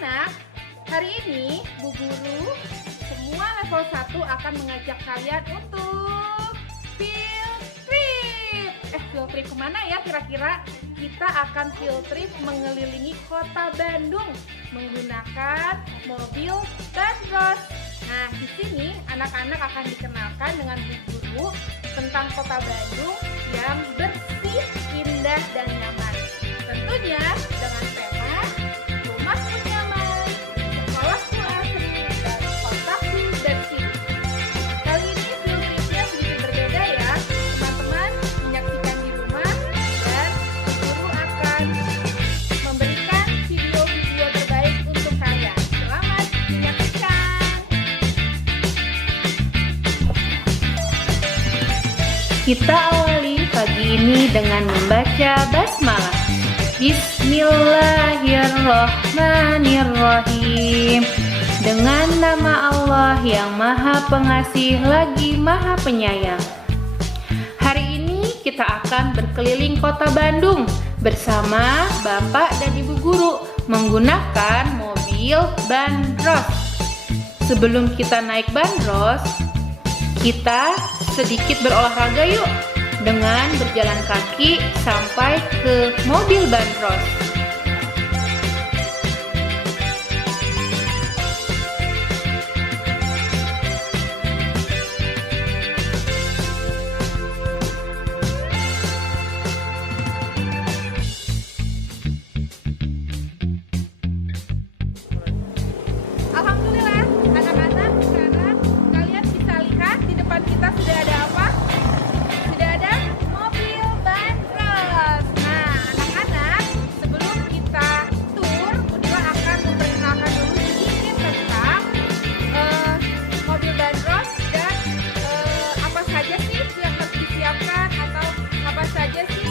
Anak-anak, hari ini Bu Guru semua level 1 akan mengajak kalian untuk field trip. Field trip kemana ya kira-kira? Kita akan field trip mengelilingi kota Bandung menggunakan mobil bandros. Nah, di sini anak-anak akan dikenalkan dengan Bu Guru tentang kota Bandung yang bersih, indah, dan nyaman. Tentunya dengan tema Rumahku Nyaman, Sekolahku Asri, dan Kotaku Bersih. Kali ini field tripnya sedikit berbeda ya, teman-teman menyaksikan di rumah dan guru akan memberikan video-video terbaik untuk kalian. Selamat menyaksikan. Kita awali pagi ini dengan membaca basmalah. Bismillahirrohmanirrohim. Dengan nama Allah yang Maha Pengasih lagi Maha Penyayang. Hari ini kita akan berkeliling kota Bandung bersama Bapak dan Ibu Guru menggunakan mobil bandros. Sebelum kita naik bandros, kita sedikit berolahraga yuk dengan berjalan kaki sampai ke mobil bandros. Alhamdulillah, anak-anak, sekarang kalian bisa lihat di depan kita sudah ada apa? Sudah ada mobil bandros. Nah, anak-anak, sebelum kita tur, Budila akan memperkenalkan dulu sedikit tentang mobil bandros dan apa saja sih yang harus disiapkan atau apa saja sih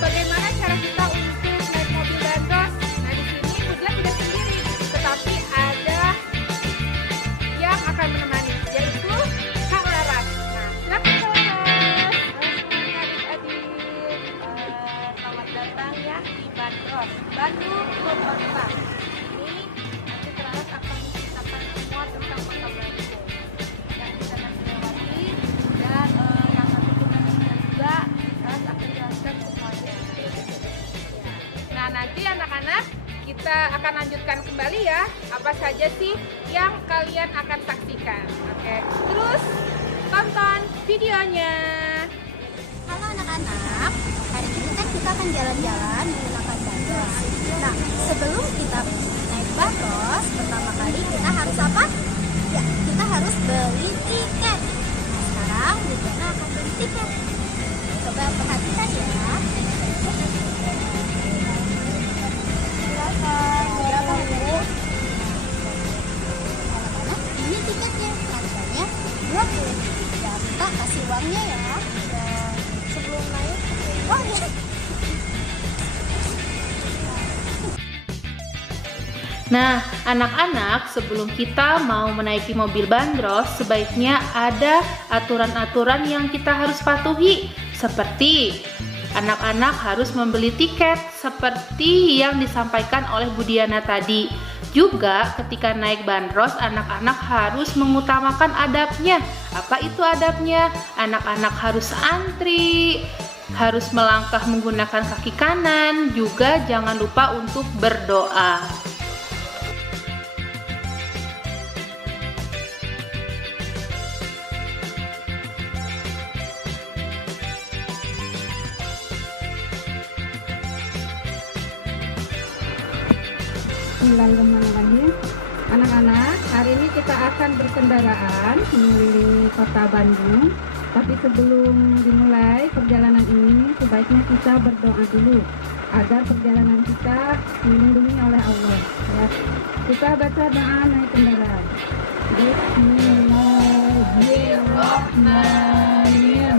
bagaimana cara kita untuk naik mobil bandros. Nah, di sini Budila tidak sendiri, tetapi ada yang akan menemani, yaitu Kak Laras. Nah, silakan Kak Laras. Adik-adik, selamat datang ya di Bandros, Bandung Kota. Ini nanti Kak Laras akan menceritakan semua tentang kota Bandung yang bisa nanti lewati dan yang nanti kita tinggal juga. Kak Laras akan jelaskan semuanya. Nah, nanti anak-anak kita akan lanjutkan kembali ya, apa saja sih yang kalian akan saksikan. Oke, terus tonton videonya. Halo anak-anak, hari ini kan kita akan jalan-jalan menggunakan bandros. Nah, sebelum kita naik bandros, pertama kali kita harus apa? Ya, kita harus beli tiket. Nah, sekarang Budana akan beli tiket. Coba perhatikan ya. Silakan, berapa Bu? Anak-anak, ini tiketnya, harganya 20. Jangan lupa kasih uangnya ya. Sebelum naik, oh ya. Nah, anak-anak, sebelum kita mau menaiki mobil bandros, sebaiknya ada aturan-aturan yang kita harus patuhi. Seperti anak-anak harus membeli tiket seperti yang disampaikan oleh Bu Diana tadi. Juga ketika naik bandros, anak-anak harus mengutamakan adabnya. Apa itu adabnya? Anak-anak harus antri, harus melangkah menggunakan kaki kanan, juga jangan lupa untuk berdoa. Bismillahirrahmanirrahim. Anak-anak, hari ini kita akan berkendaraan mengelilingi kota Bandung. Tapi sebelum dimulai perjalanan ini, sebaiknya kita berdoa dulu agar perjalanan kita dilindungi oleh Allah. Ya. Kita baca doa naik kendaraan. Bismillahirrahmanirrahim.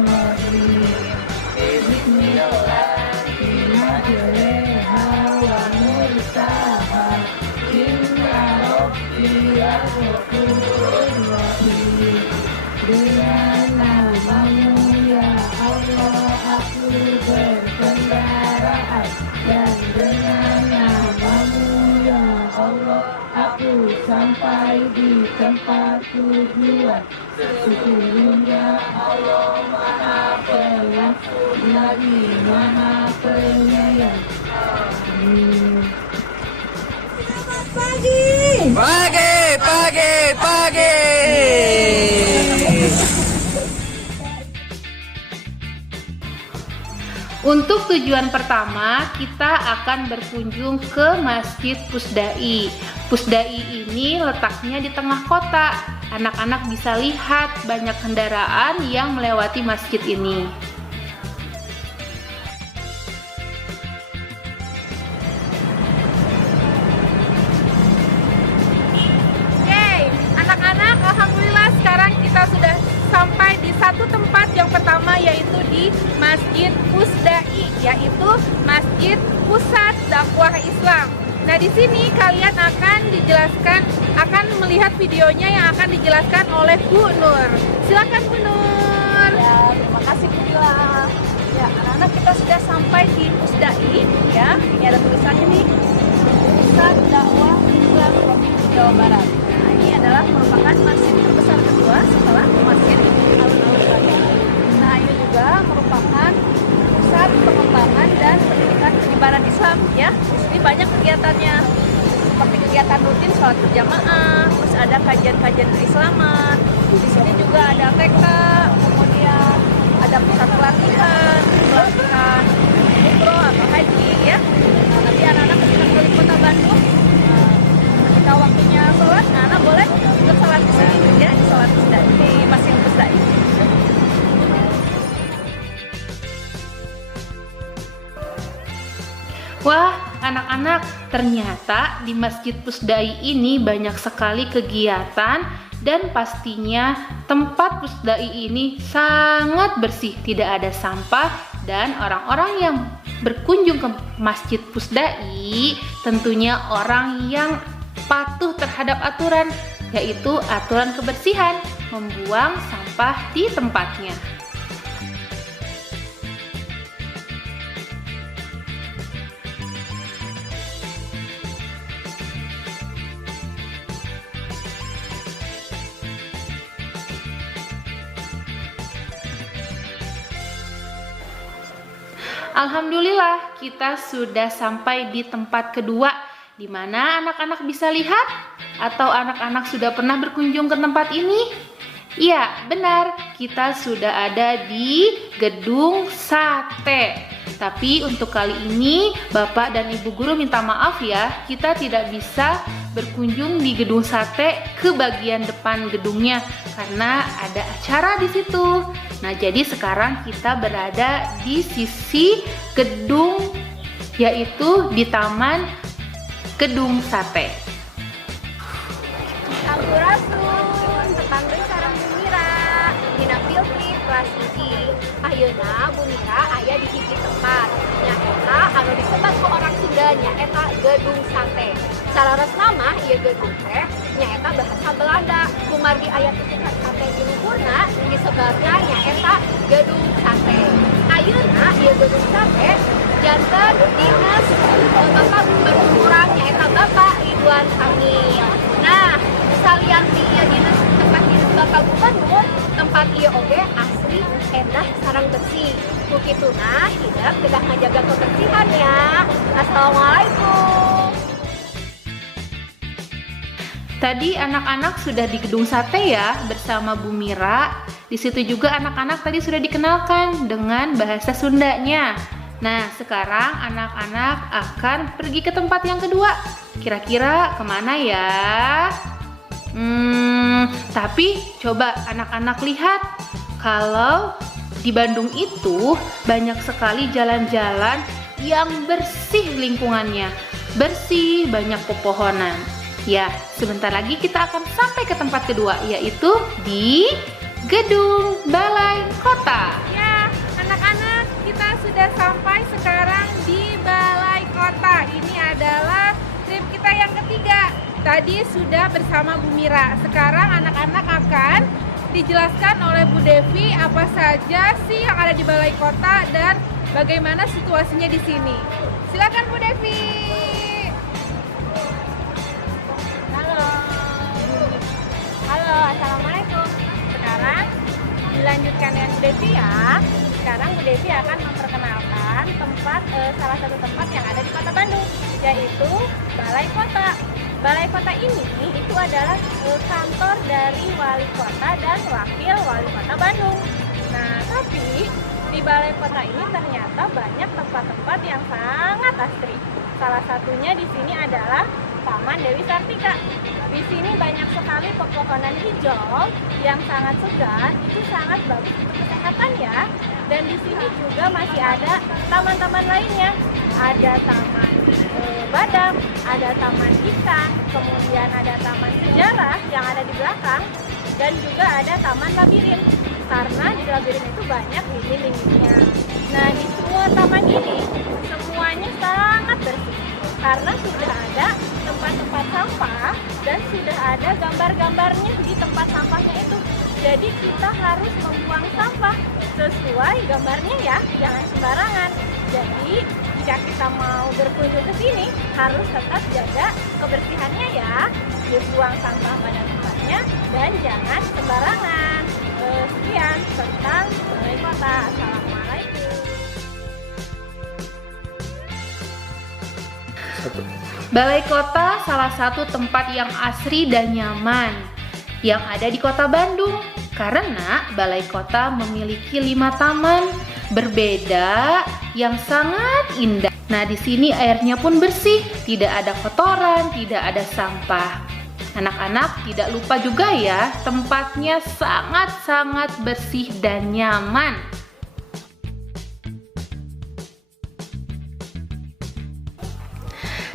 Dengan namamu ya Allah aku berkendaraan, dan dengan namamu ya Allah tujuan. Sesungguhnya Allah Maha Pengasih lagi Maha Penyayang. Amin. Pagi. Untuk tujuan pertama, kita akan berkunjung ke Masjid Pusdai. Pusdai ini letaknya di tengah kota. Anak-anak bisa lihat banyak kendaraan yang melewati masjid ini. Yeay, anak-anak, alhamdulillah sekarang kita sudah sampai di satu tempat yang pertama, yaitu di Masjid Pusdai, yaitu Masjid Pusat Dakwah Islam. Nah, di sini kalian akan melihat videonya yang akan dijelaskan oleh Bu Nur. Silakan Bu Nur. Ya, terima kasih Bu Mira. Ya, anak-anak, kita sudah sampai di Pusdai. Ya, ini ada tulisannya nih, Pusat Dakwah Islam Provinsi Jawa Barat. Nah, ini adalah merupakan masjid terbesar kedua setelah Masjid Alun-Alun Bandung. Nah, ini juga merupakan pusat pengembangan dan pendidikan penyebaran Islam. Ya, di sini banyak kegiatannya, seperti kegiatan rutin sholat berjamaah, terus ada kajian-kajian keislaman. Di sini juga ada TK, kemudian ada pusat pelatihan umroh atau haji ya. Nah, nanti anak-anak ketika ke Kota Bandung, ketika waktunya sholat, anak boleh ikut sholat di sini ya, di sholat di Masjid Pusdai. Wah, anak-anak, ternyata di Masjid Pusdai ini banyak sekali kegiatan dan pastinya tempat Pusdai ini sangat bersih, tidak ada sampah, dan orang-orang yang berkunjung ke Masjid Pusdai tentunya orang yang patuh terhadap aturan, yaitu aturan kebersihan, membuang sampah di tempatnya. Alhamdulillah, kita sudah sampai di tempat kedua, di mana anak-anak bisa lihat, atau anak-anak sudah pernah berkunjung ke tempat ini? Iya, benar, kita sudah ada di Gedung Sate. Tapi untuk kali ini, Bapak dan Ibu Guru minta maaf ya, kita tidak bisa berkunjung di Gedung Sate ke bagian depan gedungnya, karena ada acara di situ. Nah, jadi sekarang kita berada di sisi gedung, yaitu di Taman Gedung Sate. Sampurasun, tetangga sareng Bu Mira, dina pilpres kelas hiji. Ayeuna Bu Mira aya di hiji tempat. Nya eta anu disebat ku orang Sunda nya eta Gedung Sate. Salaras nama ieu gedung teh nya eta bahasa Belanda. Kumargi aya tulisan sate di luhurna disebutna nya eta Gedung Sate. Ayeuna ieu Gedung Sate janten dinas Bapak Gubernur urang nya eta Bapak Ridwan Kamil. Nah, salian di dinas tempat dinas Bapak Gubernur, tempat ieu oge asli endah sareng bersih. Kukituna hidup kedah ngajaga kebersihan ya. Assalamualaikum. Tadi anak-anak sudah di Gedung Sate ya bersama Bu Mira. Di situ juga anak-anak tadi sudah dikenalkan dengan bahasa Sundanya. Nah, sekarang anak-anak akan pergi ke tempat yang kedua. Kira-kira kemana ya? Tapi coba anak-anak lihat, kalau di Bandung itu banyak sekali jalan-jalan yang bersih lingkungannya. Bersih, banyak pepohonan. Ya, sebentar lagi kita akan sampai ke tempat kedua, yaitu di Gedung Balai Kota. Ya, anak-anak, kita sudah sampai sekarang di Balai Kota. Ini adalah trip kita yang ketiga. Tadi sudah bersama Bu Mira. Sekarang anak-anak akan dijelaskan oleh Bu Devi apa saja sih yang ada di Balai Kota dan bagaimana situasinya di sini. Silakan Bu Devi. Halo Halo, assalamualaikum. Sekarang dilanjutkan dengan Bu Devi ya. Sekarang Bu Devi akan memperkenalkan salah satu tempat yang ada di Kota Bandung, yaitu Balai Kota. Balai Kota ini itu adalah kantor dari Wali Kota dan Wakil Wali Kota Bandung. Nah, tapi di Balai Kota ini ternyata banyak tempat-tempat yang sangat asri. Salah satunya di sini adalah Taman Dewi Sartika. Di sini banyak sekali pepohonan hijau yang sangat segar, itu sangat bagus untuk kesehatan ya. Dan di sini juga masih ada taman-taman lainnya. Ada taman badak, ada taman ikan, kemudian ada taman sejarah yang ada di belakang, dan juga ada taman labirin. Karena di labirin itu banyak lilin-lilinnya. Nah, di semua taman ini semuanya sangat bersih. Karena sudah ada tempat-tempat sampah dan sudah ada gambar-gambarnya di tempat sampahnya itu. Jadi kita harus membuang sampah sesuai gambarnya ya, jangan sembarangan. Jadi jika kita mau berkunjung ke sini harus tetap jaga kebersihannya ya, dibuang sampah pada tempatnya dan jangan sembarangan. Sekian tentang Balai Kota. Assalamualaikum. Balai Kota salah satu tempat yang asri dan nyaman yang ada di Kota Bandung. Karena Balai Kota memiliki 5 taman berbeda yang sangat indah. Nah, di sini airnya pun bersih, tidak ada kotoran, tidak ada sampah. Anak-anak tidak lupa juga ya, tempatnya sangat-sangat bersih dan nyaman.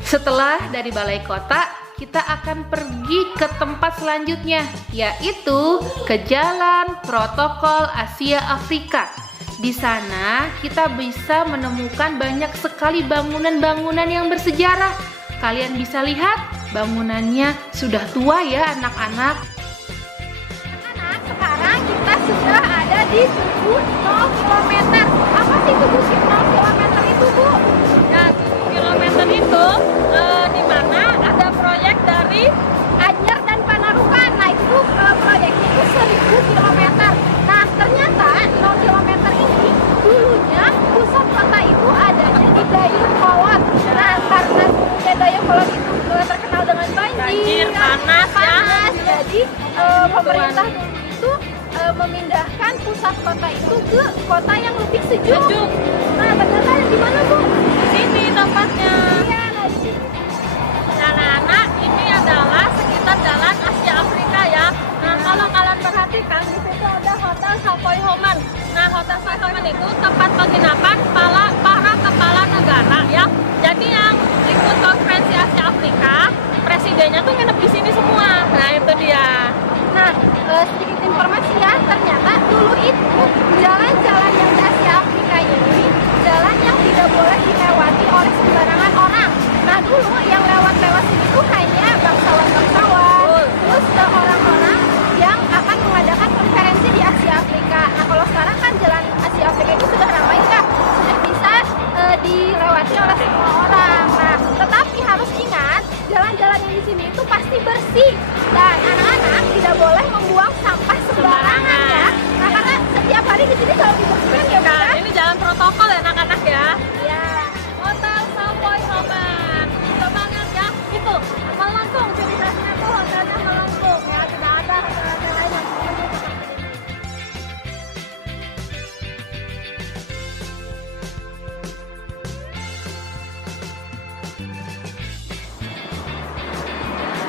Setelah dari Balai Kota, kita akan pergi ke tempat selanjutnya, yaitu ke Jalan Protokol Asia Afrika. Di sana kita bisa menemukan banyak sekali bangunan-bangunan yang bersejarah. Kalian bisa lihat, bangunannya sudah tua ya anak-anak. Anak-anak, sekarang kita sudah ada di tugu 0 km. Apa sih tugu 0 km itu, Bu? Nah, 0 km itu di mana ada proyek dari Anyer dan Panarukan. Nah, itu proyeknya itu 1000 km. Nah, ternyata 0 km ini dulunya pusat kota itu adanya di Dayakolot. Nah, karena Dayakolot itu terkenal dengan banjir, panas. Jadi pemerintah dulu itu memindahkan pusat kota itu ke kota yang lebih sejuk. Nah, ternyata di mana, Bu? Di sini tempatnya. Iya, nah di sini. Anak-anak, ini adalah sekitar Jalan Asia Afrika ya. Nah, kalau kalian perhatikan di situ ada Hotel Savoy Homan. Nah, Hotel Savoy Homan itu tempat penginapan para kepala negara ya. Jadi yang ikut konferensi Asia Afrika, presidennya tuh nginep di sini semua. Nah, itu dia. Nah, sedikit informasi ya, ternyata dulu itu jalan-jalan yang di Asia Afrika ini jalan yang tidak boleh dilewati oleh sembarangan orang. Nah, dulu yang lewat-lewat sini tuh hanya bangsawan-bangsawan, terus orang-orang yang akan mengadakan konferensi di Asia Afrika. Nah, kalau sekarang kan jalan Asia Afrika itu sudah ramai Kak, sudah bisa dilewati oleh semua orang. Nah, tetapi harus ingat jalan-jalan yang di sini itu pasti bersih dan anak-anak tidak boleh membuang sampah sembarangan ya. Nah, karena setiap hari di sini selalu dibersihkan ya, Bu. Ini jalan protokol ya anak-anak ya. Ya. Hotel Savoy Homan. Coba lihat ya, itu melengkung, ciri khasnya tuh hotelnya melengkung ya, tidak ada hotel-hotel lain yang seperti ini.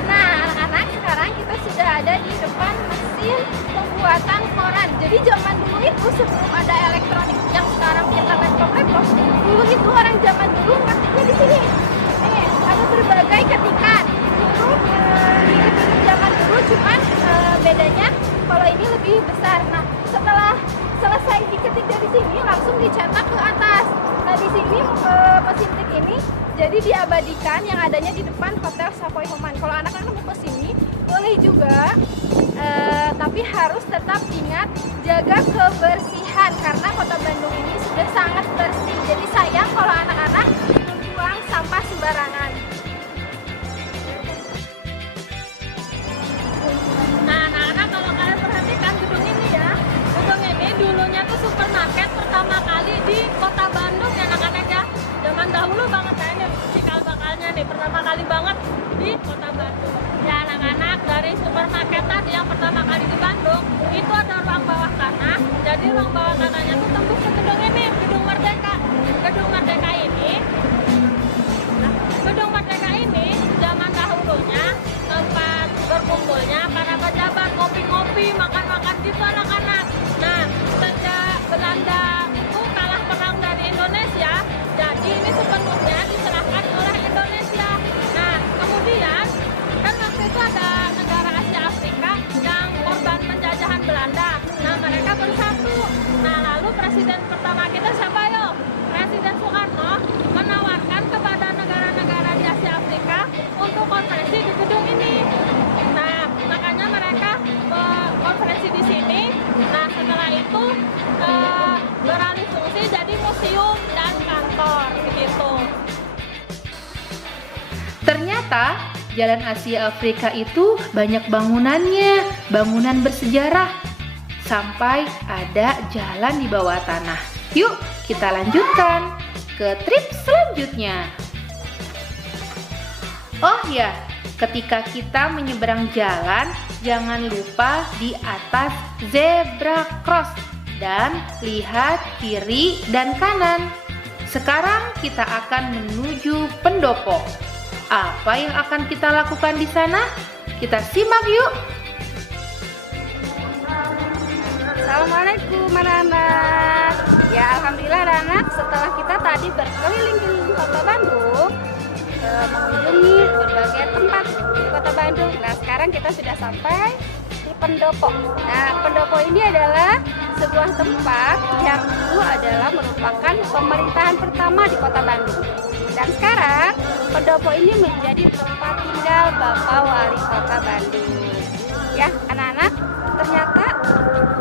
Nah, anak-anak, sekarang kita sudah ada di depan mesin pembuatan koran. Jadi zaman dulu itu sebelum ada elektronik yang sekarang kita laptop, dulu itu orang zaman dulu ngetiknya di sini. Ada berbagai ketikan. Dulu di ketik zaman dulu cuman bedanya kalau ini lebih besar. Nah, setelah selesai diketik dari sini langsung dicetak ke atas. Nah, di sini mesin tik ini jadi diabadikan yang adanya di depan Hotel Savoy Homan. Kalau anak-anak mau ke sini boleh juga, tapi harus tetap ingat jaga kebersihan karena Kota Bandung ini sudah sangat bersih. Jadi sayang kalau anak-anak membuang sampah sembarangan. Nah, anak-anak Jadi ruang bawah tanahnya tuh tembus ke gedung ini, Gedung Merdeka. Gedung Merdeka ini, nah, Gedung Merdeka ini zaman dahulunya tempat berkumpulnya para pejabat, ngopi-ngopi, makan-makan gitu anak-anak. Nah, sejak Belanda itu kalah perang dari Indonesia, jadi ini sepenuhnya diserahkan oleh Indonesia. Nah, kemudian kan waktu itu ada negara Asia Afrika yang korban penjajahan Belanda. Nah, mereka bersatu. Nah, lalu presiden pertama kita siapa yo? Presiden Soekarno menawarkan kepada negara-negara di Asia Afrika untuk konferensi di gedung ini. Nah, makanya mereka konferensi di sini. Nah, setelah itu beralih fungsi jadi museum dan kantor begitu. Ternyata Jalan Asia Afrika itu banyak bangunannya, bangunan bersejarah. Sampai ada jalan di bawah tanah. Yuk, kita lanjutkan ke trip selanjutnya. Oh ya, ketika kita menyeberang jalan, jangan lupa di atas zebra cross dan lihat kiri dan kanan. Sekarang kita akan menuju pendopo. Apa yang akan kita lakukan di sana? Kita simak yuk. Assalamualaikum anak-anak. Ya, alhamdulillah anak-anak, setelah kita tadi berkeliling-keliling kota Bandung, mengunjungi berbagai tempat di kota Bandung. Nah, sekarang kita sudah sampai di pendopo. Nah, pendopo ini adalah sebuah tempat yang dulu adalah merupakan pemerintahan pertama di kota Bandung. Dan sekarang pendopo ini menjadi tempat tinggal Bapak Wali Kota Bandung. Ya, anak-anak, ternyata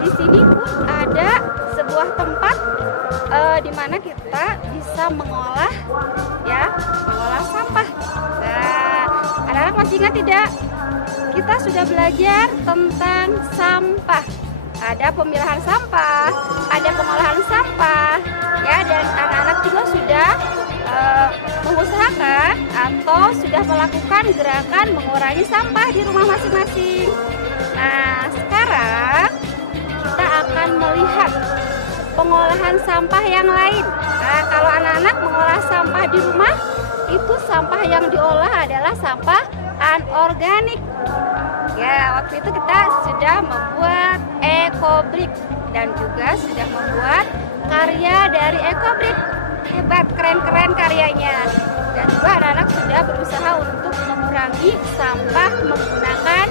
di sini pun ada sebuah tempat di mana kita bisa mengolah sampah. Nah, anak-anak masih ingat tidak? Kita sudah belajar tentang sampah. Ada pemilahan sampah, ada pengolahan sampah, ya, dan anak-anak juga sudah mengusahakan atau sudah melakukan gerakan mengurangi sampah di rumah masing-masing. Nah, sekarang kita akan melihat pengolahan sampah yang lain. Nah, kalau anak-anak mengolah sampah di rumah, itu sampah yang diolah adalah sampah anorganik. Ya, waktu itu kita sudah membuat ekobrik dan juga sudah membuat karya dari ekobrik. Hebat, keren-keren karyanya. Dan juga anak-anak sudah berusaha untuk mengurangi sampah menggunakan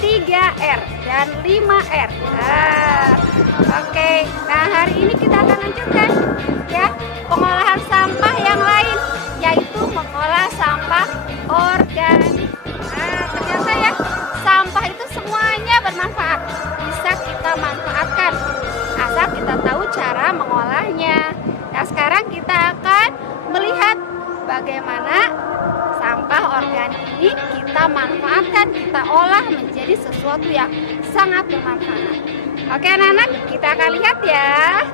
3R dan 5R. Nah, oke. Nah, hari ini kita akan lanjutkan ya pengolahan sampah yang lain, yaitu mengolah sampah organik. Nah, ternyata ya sampah itu semuanya bermanfaat, bisa kita manfaatkan asal kita tahu cara mengolahnya. Nah, sekarang kita akan melihat bagaimana sampah organik ini kita manfaatkan, kita olah menjadi sesuatu yang sangat bermanfaat. Oke anak-anak, kita akan lihat ya.